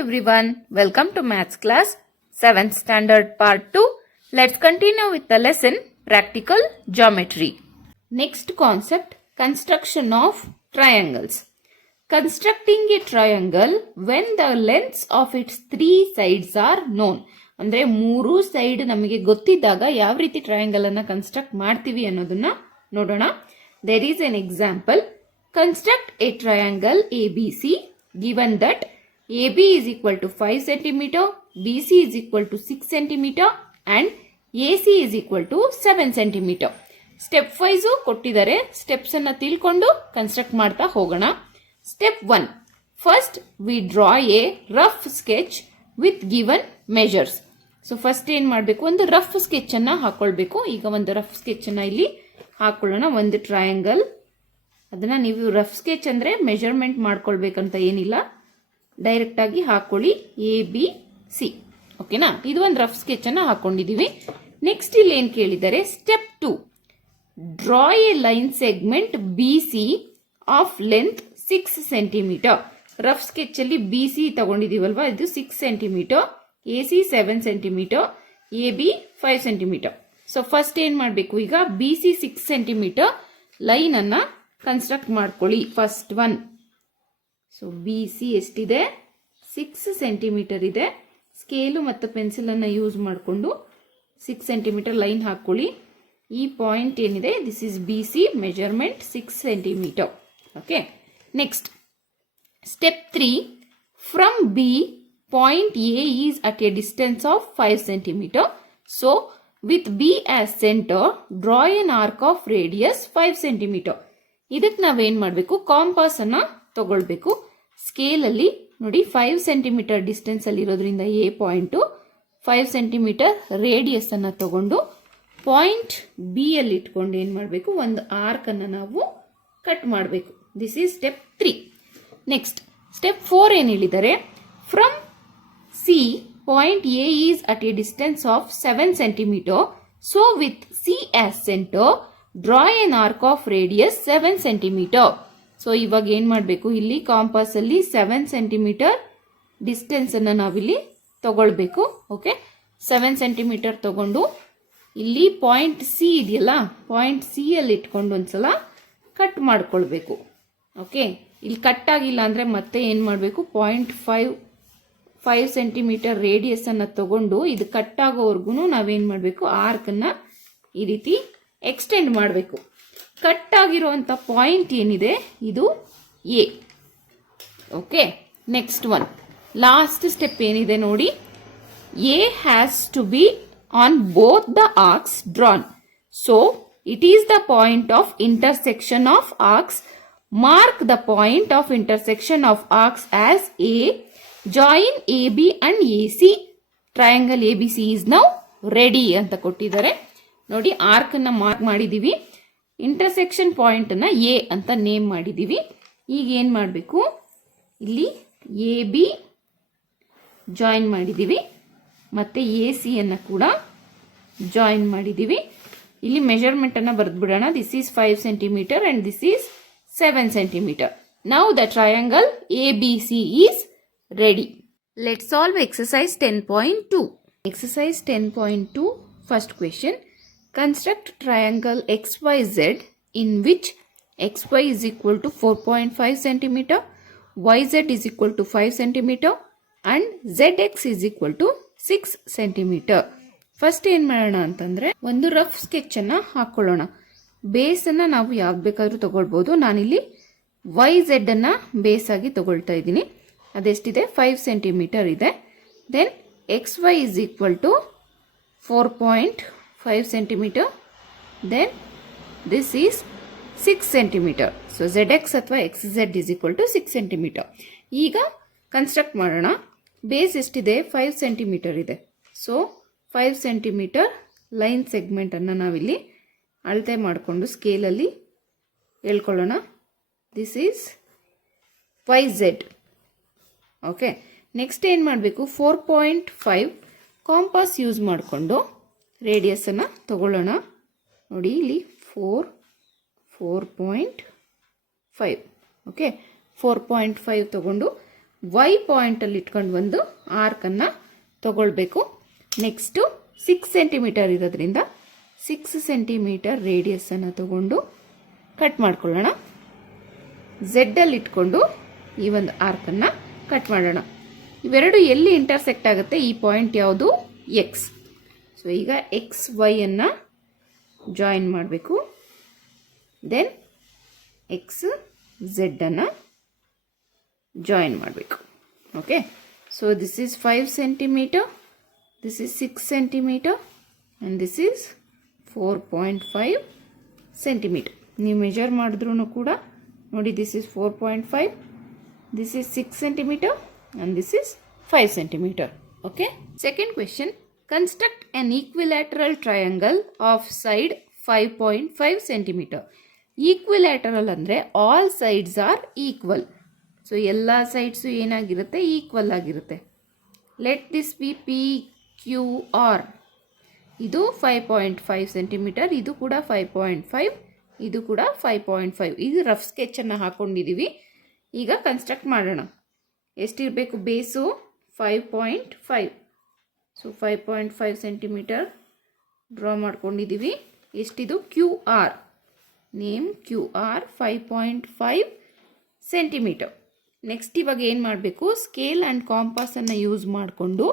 everyone, welcome to Maths class 7th standard part 2. Let's continue with the lesson practical geometry. Next concept, construction of triangles. Constructing a triangle when the lengths of its three sides are known. ಅಂದ್ರೆ ಮೂರು side ನಮಗೆ ಗೊತ್ತಿದ್ದಾಗ ಯಾವ ರೀತಿ triangle ಅನ್ನು construct ಮಾಡ್ತೀವಿ ಅನ್ನೋದನ್ನ ನೋಡೋಣ. There is an example. Construct a triangle ABC given that AB is equal to 5 cm, BC is equal to 6 cm and AC is equal to 7 cm. Step wise ಕೊಟ್ಟಿದ್ದಾರೆ. Steps ಅನ್ನ ತಿಳ್ಕೊಂಡು construct ಮಾಡ್ತಾ ಹೋಗೋಣ. Step 1. First we draw A rough sketch with given measures. So first ಏನ್ ಮಾಡಬೇಕು, ಒಂದು rough sketch ಅನ್ನ ಹಾಕೊಳ್ಬೇಕು. ಈಗ ಒಂದು ರಫ್ ಸ್ಕೆಚ್ ಅನ್ನ ಇಲ್ಲಿ ಹಾಕೊಳ್ಳೋಣ. ಒಂದು ಟ್ರಯಾಂಗಲ್, ಅದನ್ನ ನೀವು ರಫ್ ಸ್ಕೆಚ್ ಅಂದ್ರೆ ಮೆಜರ್ಮೆಂಟ್ ಮಾಡ್ಕೊಳ್ಬೇಕಂತ ಏನಿಲ್ಲ, ಡೈರೆಕ್ಟ್ ಆಗಿ ಹಾಕೊಳ್ಳಿ. ABC, ಓಕೆನಾ? ಇದು ಒಂದು ರಫ್ ಸ್ಕೆಚ್ ಅನ್ನ ಹಾಕೊಂಡಿದೀವಿ. ನೆಕ್ಸ್ಟ್ ಇಲ್ಲಿ ಏನ್ ಕೇಳಿದ್ದಾರೆ, step 2. Draw A line segment BC of length 6 centimetre. Rough sketch ಅಲ್ಲಿ BC ತಗೊಂಡಿದೀವಲ್ವಾ, ಇದು 6 centimetre, AC 7 centimetre, AB 5 centimetre. So first ಏನ್ ಮಾಡಬೇಕು, ಈಗ BC 6 ಸೆಂಟಿಮೀಟರ್ ಲೈನ್ ಅನ್ನ ಕನ್ಸ್ಟ್ರಕ್ಟ್ ಮಾಡ್ಕೊಳ್ಳಿ. First one. ಸೊ BC ಎಷ್ಟಿದೆ, 6 ಸೆಂಟಿಮೀಟರ್ ಇದೆ. ಸ್ಕೇಲು ಮತ್ತು ಪೆನ್ಸಿಲ್ ಅನ್ನ ಯೂಸ್ ಮಾಡಿಕೊಂಡು 6 ಸೆಂಟಿಮೀಟರ್ ಲೈನ್ ಹಾಕೊಳ್ಳಿ. ಈ ಪಾಯಿಂಟ್ ಏನಿದೆ, this is BC measurement 6 centimetre. Okay, next step 3. From B point A is at a distance of 5 centimeter. So with B as center, draw an arc of radius 5 centimeter. ಇದಕ್ಕೆ ನಾವೇನ್ ಮಾಡಬೇಕು, compass ಅನ್ನ ತಗೊಳ್ಬೇಕು. Scale ಅಲ್ಲಿ ನೋಡಿ 5 centimetre distance ಅಲ್ಲಿ ಇರೋದ್ರಿಂದ A point 5 centimetre radius ಅನ್ನ ತಗೊಂಡು ಪಾಯಿಂಟ್ ಬಿ ಅಲ್ಲಿ ಇಟ್ಕೊಂಡು ಏನ್ ಮಾಡಬೇಕು, ಒಂದು ಆರ್ಕ್ ಅನ್ನ ನಾವು ಕಟ್ ಮಾಡಬೇಕು. This is step 3. Next step 4 ಏನ್ ಹೇಳಿದ್ದಾರೆ, from C point A is at a distance of 7 centimeter. So with C as center, draw an arc of radius 7 centimeter. So ಇವಾಗ ಏನ್ ಮಾಡಬೇಕು, ಇಲ್ಲಿ ಕಾಂಪಾಸ್ ಅಲ್ಲಿ 7 ಸೆಂಟಿಮೀಟರ್ ಡಿಸ್ಟೆನ್ಸ್ ಅನ್ನ ನಾವಿಲ್ಲಿ ತಗೊಳ್ಬೇಕು. ಓಕೆ, 7 ಸೆಂಟಿಮೀಟರ್ ತಗೊಂಡು ಇಲ್ಲಿ ಪಾಯಿಂಟ್ ಸಿ ಇದೆಯಲ್ಲ, ಪಾಯಿಂಟ್ ಸಿ ಅಲ್ಲಿ ಇಟ್ಕೊಂಡು ಒಂದ್ಸಲ ಕಟ್ ಮಾಡ್ಕೊಳ್ಬೇಕು. ಓಕೆ, ಇಲ್ಲಿ ಕಟ್ ಆಗಿಲ್ಲ ಅಂದ್ರೆ ಮತ್ತೆ ಏನ್ ಮಾಡಬೇಕು, 0.5 ಸೆಂಟಿಮೀಟರ್ ರೇಡಿಯಸ್ ಅನ್ನ ತಗೊಂಡು ಇದು ಕಟ್ ಆಗೋವರೆಗೂ ನಾವೇನ್ ಮಾಡಬೇಕು, ಆರ್ಕ್ ಅನ್ನ ಈ ರೀತಿ ಎಕ್ಸ್ಟೆಂಡ್ ಮಾಡಬೇಕು. ಕಟ್ ಆಗಿರುವಂತ ಪಾಯಿಂಟ್ ಏನಿದೆ ಇದು A. Okay, next one, last step ಏನಿದೆ ನೋಡಿ, A has to be on both the arcs drawn. So it is the point of intersection of arcs. Mark the point of intersection of arcs as A. Join AB and AC. Triangle ABC is now ready ಅಂತ ಕೊಟ್ಟಿದ್ದಾರೆ ನೋಡಿ. Arc ಅನ್ನ mark ಮಾಡಿದೀವಿ, intersection point ಅನ್ನ A ಅಂತ name ಮಾಡಿದೀವಿ. ಈಗ ಏನ್ ಮಾಡಬೇಕು, ಇಲ್ಲಿ AB ಜಾಯಿನ್ ಮಾಡಿದೀವಿ ಮತ್ತೆ AC ಅನ್ನ ಕೂಡ ಜಾಯಿನ್ ಮಾಡಿದೀವಿ. ಇಲ್ಲಿ ಮೆಜರ್ಮೆಂಟ್ ಅನ್ನ ಬರೆದ್ಬಿಡೋಣ. This is 5 centimetre and this is 7 centimetre. Now the triangle ABC is ready. Let's solve exercise 10.2. Exercise 10.2, first question. Construct triangle XYZ in which XY is equal to 4.5 cm, YZ is equal to 5 cm and ZX is equal to 6 cm. First ಏನ್ ಮಾಡೋಣ ಅಂತಂದ್ರೆ, ಒಂದು rough sketch ಅನ್ನ ಹಾಕೊಳ್ಳೋಣ. Base ಅನ್ನ ನಾವು ಯಾವ್ದು ಬೇಕಾದ್ರೂ ತಗೊಳ್ಬಹುದು. ನಾನಿಲ್ಲಿ YZ ಅನ್ನ ಬೇಸ್ ಆಗಿ ತಗೊಳ್ತಾ ಇದ್ದೀನಿ. ಅದೆಷ್ಟಿದೆ, 5 ಸೆಂಟಿಮೀಟರ್ ಇದೆ. Then XY is equal to 4.5 centimetre. Then this is 6 centimetre. So ZX ಅಥವಾ XZ is equal to 6 centimetre. ಈಗ ಕನ್ಸ್ಟ್ರಕ್ಟ್ ಮಾಡೋಣ. ಬೇಸ್ ಎಷ್ಟಿದೆ, 5 ಸೆಂಟಿಮೀಟರ್ ಇದೆ. ಸೊ 5 ಸೆಂಟಿಮೀಟರ್ ಲೈನ್ ಸೆಗ್ಮೆಂಟ್ ಅನ್ನ ನಾವಿಲ್ಲಿ ಅಳತೆ ಮಾಡಿಕೊಂಡು ಸ್ಕೇಲಲ್ಲಿ ಹೇಳ್ಕೊಳ್ಳೋಣ. This is YZ. Okay, next ಏನ್ ಮಾಡಬೇಕು, 4.5 ಕಾಂಪಾಸ್ ಯೂಸ್ ಮಾಡಿಕೊಂಡು ರೇಡಿಯಸ್ ಅನ್ನ ತಗೊಳ್ಳೋಣ. ನೋಡಿ ಇಲ್ಲಿ 4.5. ಓಕೆ, 4.5 ತಗೊಂಡು ವೈ ಪಾಯಿಂಟಲ್ಲಿ ಇಟ್ಕೊಂಡು ಒಂದು ಆರ್ಕನ್ನು ತಗೊಳ್ಬೇಕು. ನೆಕ್ಸ್ಟು 6 ಸೆಂಟಿಮೀಟರ್ ಇರೋದ್ರಿಂದ 6 ಸೆಂಟಿಮೀಟರ್ ರೇಡಿಯಸ್ಸನ್ನು ತಗೊಂಡು ಕಟ್ ಮಾಡ್ಕೊಳ್ಳೋಣ. ಝೆಡ್ಡಲ್ಲಿ ಇಟ್ಕೊಂಡು ಈ ಒಂದು ಆರ್ಕನ್ನು ಕಟ್ ಮಾಡೋಣ. ಇವೆರಡು ಎಲ್ಲಿ ಇಂಟರ್ಸೆಕ್ಟ್ ಆಗುತ್ತೆ, ಈ ಪಾಯಿಂಟ್ ಯಾವುದು, ಎಕ್ಸ್. ಸೊ ಈಗ ಎಕ್ಸ್ ವೈಯನ್ನು ಜಾಯಿನ್ ಮಾಡಬೇಕು. ದೆನ್ ಎಕ್ಸ್ ಝೆಡ್ಡನ್ನು ಜಾಯಿನ್ ಮಾಡಬೇಕು. Okay, so this is 5 centimetre, this is 6 centimetre and this is 4.5 centimetre. ನೀವು ಮೆಜರ್ ಮಾಡಿದ್ರೂ ಕೂಡ ನೋಡಿ, this is 4.5, this is 6 centimeter and this is 5 centimeter. Okay. Second question, construct an equilateral triangle of side 5.5 centimeter. Equilateral ಅಂದರೆ all sides are equal. So ಎಲ್ಲ sides ಏನಾಗಿರುತ್ತೆ, equal ಆಗಿರುತ್ತೆ. Let this B P Q R. ಇದು 5.5 centimetre, ಇದು ಕೂಡ 5.5, ಇದು ಕೂಡ 5.5. ಇದು ರಫ್ ಸ್ಕೆಚನ್ನು ಹಾಕೊಂಡಿದ್ದೀವಿ. ಈಗ ಕನ್ಸ್ಟ್ರಕ್ಟ್ ಮಾಡೋಣ. ಎಷ್ಟಿರಬೇಕು ಬೇಸು, 5.5. ಸೊ 5.5 ಸೆಂಟಿಮೀಟರ್ ಡ್ರಾ ಮಾಡ್ಕೊಂಡಿದ್ದೀವಿ. ಎಷ್ಟಿದು, Q R, name Q R 5.5 centimetre. Next ಇವಾಗ ಏನು ಮಾಡಬೇಕು, ಸ್ಕೇಲ್ ಆ್ಯಂಡ್ ಕಾಂಪಾಸನ್ನು ಯೂಸ್ ಮಾಡಿಕೊಂಡು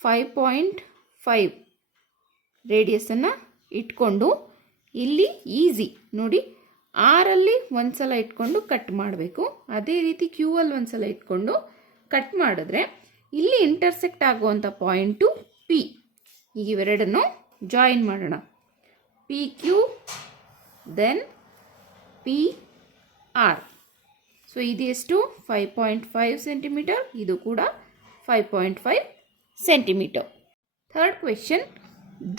5.5 ರೇಡಿಯಸನ್ನು ಇಟ್ಕೊಂಡು ಇಲ್ಲಿ ಈಸಿ ನೋಡಿ, ಆರಲ್ಲಿ ಒಂದ್ಸಲ ಇಟ್ಕೊಂಡು ಕಟ್ ಮಾಡಬೇಕು. ಅದೇ ರೀತಿ ಕ್ಯೂ ಅಲ್ಲಿ ಒಂದ್ಸಲ ಇಟ್ಕೊಂಡು ಕಟ್ ಮಾಡಿದ್ರೆ ಇಲ್ಲಿ ಇಂಟರ್ಸೆಕ್ಟ್ ಆಗುವಂಥ ಪಾಯಿಂಟು ಪಿ. ಈಗ ಇವೆರಡನ್ನು ಜಾಯಿನ್ ಮಾಡೋಣ. P Q then P R. So ಇದು ಎಷ್ಟು, 5.5 ಸೆಂಟಿಮೀಟರ್, ಇದು ಕೂಡ 5.5 centimetre. Third question,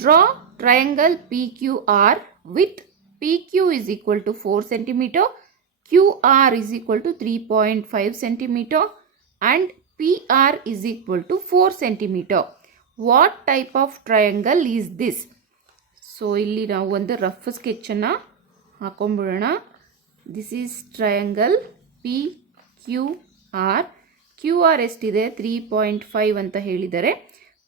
draw triangle P Q R with PQ is equal to 4 centimeter, QR is equal to 3.5 centimeter and PR is equal to 4 centimeter. What type of triangle is this? So ಇಲ್ಲಿ ನಾವು ಒಂದು rough ಸ್ಕೆಚನ್ನು ಹಾಕೊಂಡ್ಬಿಡೋಣ. This is triangle PQR. QR ಎಷ್ಟಿದೆ, 3.5 ಅಂತ ಹೇಳಿದ್ದಾರೆ.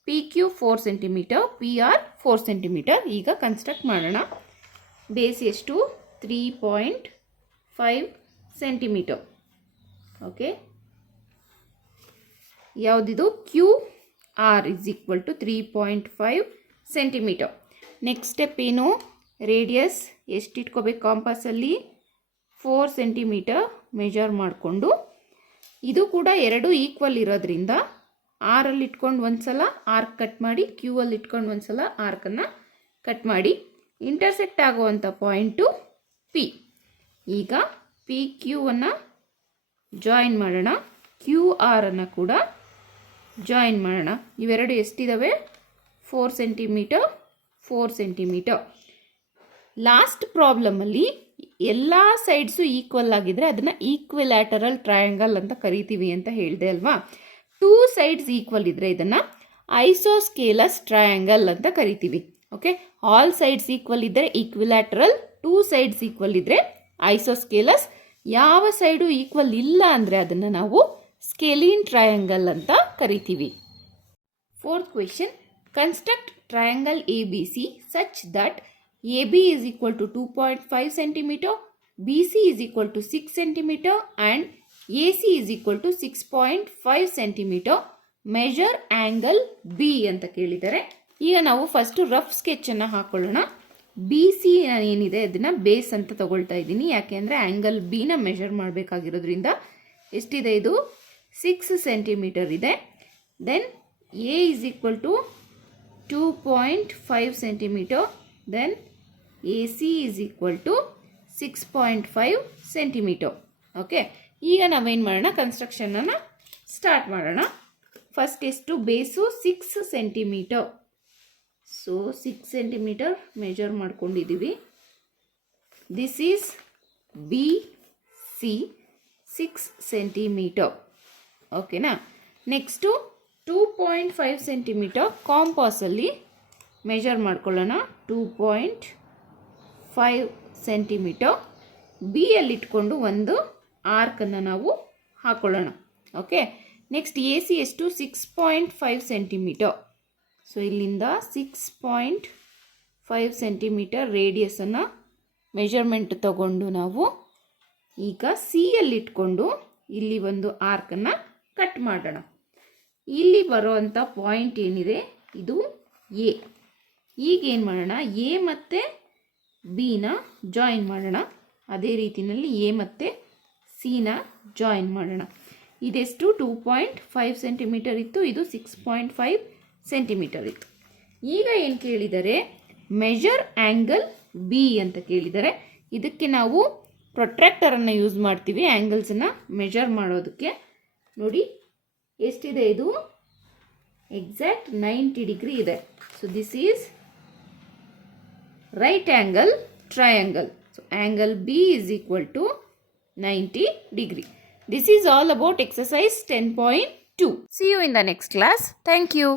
PQ 4 ಸೆಂಟಿಮೀಟರ್, PR 4 ಸೆಂಟಿಮೀಟರ್. ಈಗ ಕನ್ಸ್ಟ್ರಕ್ಟ್ ಮಾಡೋಣ. ಬೇಸ್ ಎಷ್ಟು, 3.5 ಸೆಂಟಿಮೀಟರ್. ಓಕೆ, ಯಾವುದಿದು, Q R is equal to 3.5 centimetre. Next step ಏನು, ರೇಡಿಯಸ್ ಎಷ್ಟು ಇಟ್ಕೋಬೇಕು, ಕಾಂಪಾಸಲ್ಲಿ 4 ಸೆಂಟಿಮೀಟರ್ ಮೆಜರ್ ಮಾಡಿಕೊಂಡು, ಇದು ಕೂಡ ಎರಡು ಈಕ್ವಲ್ ಇರೋದ್ರಿಂದ ಆರಲ್ಲಿ ಇಟ್ಕೊಂಡು ಒಂದ್ಸಲ ಆರ್ಕ್ ಕಟ್ ಮಾಡಿ, ಕ್ಯೂ ಅಲ್ಲಿ ಇಟ್ಕೊಂಡು ಒಂದ್ಸಲ ಆರ್ಕನ್ನು ಕಟ್ ಮಾಡಿ, ಇಂಟರ್ಸೆಕ್ಟ್ ಆಗುವಂಥ ಪಾಯಿಂಟು ಪಿ. ಈಗ ಪಿ ಕ್ಯೂವನ್ನು ಜಾಯಿನ್ ಮಾಡೋಣ, ಕ್ಯೂ ಆರನ್ನು ಕೂಡ ಜಾಯಿನ್ ಮಾಡೋಣ. ಇವೆರಡು ಎಷ್ಟಿದ್ದಾವೆ, 4 ಸೆಂಟಿಮೀಟರ್ 4 ಸೆಂಟಿಮೀಟರ್. ಲಾಸ್ಟ್ ಪ್ರಾಬ್ಲಮಲ್ಲಿ ಎಲ್ಲ ಸೈಡ್ಸು ಈಕ್ವಲ್ ಆಗಿದ್ರೆ ಅದನ್ನು ಈಕ್ವಿಲ್ಯಾಟರಲ್ ಟ್ರಯಾಂಗಲ್ ಅಂತ ಕರಿತೀವಿ ಅಂತ ಹೇಳಿದೆ ಅಲ್ವಾ. 2 ಸೈಡ್ಸ್ ಈಕ್ವಲ್ ಇದ್ದರೆ ಇದನ್ನು ಐಸೋಸ್ಕೇಲಸ್ ಟ್ರಯಾಂಗಲ್ ಅಂತ ಕರಿತೀವಿ. ಓಕೆ, ಆಲ್ ಸೈಡ್ಸ್ ಈಕ್ವಲ್ ಇದ್ದರೆ ಈಕ್ವಿಲ್ಯಾಟರಲ್, 2 ಸೈಡ್ಸ್ ಈಕ್ವಲ್ ಇದ್ದರೆ ಐಸೋಸ್ಕೇಲಸ್. ಯಾವ ಸೈಡು ಈಕ್ವಲ್ ಇಲ್ಲ ಅಂದರೆ ಅದನ್ನು ನಾವು ಸ್ಕೇಲಿನ್ ಟ್ರಯಾಂಗಲ್ ಅಂತ ಕರಿತೀವಿ. Fourth question, construct triangle A B C such that A B is equal to 2.5 centimetre, B C is equal to 6 centimetre and A C is equal to 6.5 centimetre. Measure angle B ಅಂತ ಕೇಳಿದ್ದಾರೆ. ಈಗ ನಾವು first rough ಸ್ಕೆಚನ್ನು ಹಾಕೊಳ್ಳೋಣ. B C ಏನಿದೆ ಅದನ್ನು base ಅಂತ ತಗೊಳ್ತಾ ಇದ್ದೀನಿ, ಯಾಕೆ ಅಂದರೆ ಆ್ಯಂಗಲ್ ಬಿನ ಮೆಷರ್ ಮಾಡಬೇಕಾಗಿರೋದ್ರಿಂದ. ಎಷ್ಟಿದೆ ಇದು, 6 ಸೆಂಟಿಮೀಟರ್ ಇದೆ. Then A is equal to 2.5 centimetre, then A C is equal to 6.5 centimetre. Okay, ಈಗ ನಾವೇನು ಮಾಡೋಣ, ಕನ್ಸ್ಟ್ರಕ್ಷನನ್ನು ಸ್ಟಾರ್ಟ್ ಮಾಡೋಣ. ಫಸ್ಟ್ ಎಷ್ಟು, base 6 centimetre. So 6 centimetre measure ಮಾಡ್ಕೊಂಡಿದ್ದೀವಿ. This is B C 6 centimetre. ಓಕೆನಾ. ನೆಕ್ಸ್ಟು 2.5 ಸೆಂಟಿಮೀಟರ್ ಕಾಂಪಾಸಲ್ಲಿ ಮೆಜರ್ ಮಾಡ್ಕೊಳ್ಳೋಣ. 2.5 ಸೆಂಟಿಮೀಟರ್ ಬಿ ಅಲ್ಲಿ ಇಟ್ಕೊಂಡು ಒಂದು ಆರ್ಕನ್ನು ನಾವು ಹಾಕೊಳ್ಳೋಣ. ಓಕೆ, ನೆಕ್ಸ್ಟ್ ಎ ಸಿ ಎಷ್ಟು 6.5 ಸೆಂಟಿಮೀಟರ್. ಸೊ ಇಲ್ಲಿಂದ 6.5 ಸೆಂಟಿಮೀಟರ್ ರೇಡಿಯಸನ್ನು ಮೆಜರ್ಮೆಂಟ್ ತಗೊಂಡು ನಾವು ಈಗ ಸಿ ಯಲ್ಲಿ ಇಟ್ಕೊಂಡು ಇಲ್ಲಿ ಒಂದು ಆರ್ಕನ್ನು ಕಟ್ ಮಾಡೋಣ. ಇಲ್ಲಿ ಬರುವಂಥ ಪಾಯಿಂಟ್ ಏನಿದೆ ಇದು ಎ. ಈಗ ಏನು ಮಾಡೋಣ, ಎ ಮತ್ತು ಬಿನ ಜಾಯಿನ್ ಮಾಡೋಣ. ಅದೇ ರೀತಿಯಲ್ಲಿ ಎ ಮತ್ತು ಸಿನ ಜಾಯಿನ್ ಮಾಡೋಣ. ಇದೆಷ್ಟು 2.5 ಸೆಂಟಿಮೀಟರ್ ಇತ್ತು, ಇದು 6.5 ಸೆಂಟಿಮೀಟರ್ ಇತ್ತು. ಈಗ ಏನು ಕೇಳಿದರೆ ಮೆಜರ್ ಆ್ಯಂಗಲ್ ಬಿ ಅಂತ ಕೇಳಿದರೆ ಇದಕ್ಕೆ ನಾವು ಪ್ರೊಟ್ರಾಕ್ಟರನ್ನು ಯೂಸ್ ಮಾಡ್ತೀವಿ ಆ್ಯಂಗಲ್ಸನ್ನು ಮೆಜರ್ ಮಾಡೋದಕ್ಕೆ. ನೋಡಿ ಎಷ್ಟಿದೆ, ಇದು ಎಕ್ಸಾಕ್ಟ್ 90 ಡಿಗ್ರಿ ಇದೆ. So this is right angle triangle. So angle B is equal to 90 degree. This is all about exercise 10.2. See you in the next class. Thank you.